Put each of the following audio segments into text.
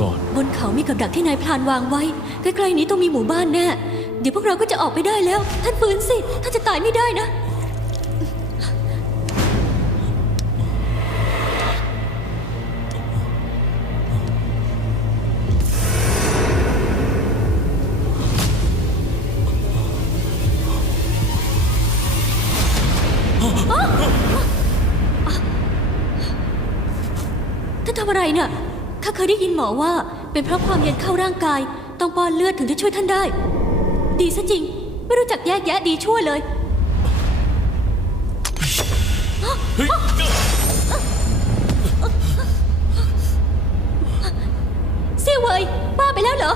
ก่อน บนเขามีกับดักที่นายพรานวางไว้ ใกล้ๆนี้ต้องมีหมู่บ้านแน่ เดี๋ยวพวกเราก็จะออกไปได้แล้ว ท่านฟื้นสิท่านจะตายไม่ได้นะ ท่านทำอะไรน่ะ ข้าเคยได้ยินหมอว่า เป็นเพราะความเย็นเข้าร่างกาย ต้องป้อนเลือดถึงจะช่วยท่านได้ ดีซะจริง ไม่รู้จักแยกแยะดีชั่วเลย เฮ้ยเซี่ยวเวยบ้าไปแล้วเหรอ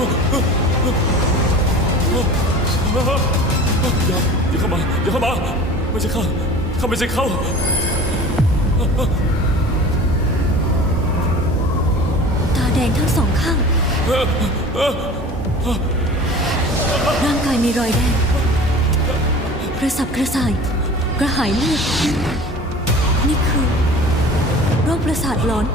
อย่าอย่าเข้ามาอย่าเข้ามาไม่ใช่เข้าข้าไม่ใช่เขาตาแดงทั้งสองข้างร่างกายมีรอยแดงกระสับกระส่าย กระหายเลือดนี่คือโรคประสาทหลอน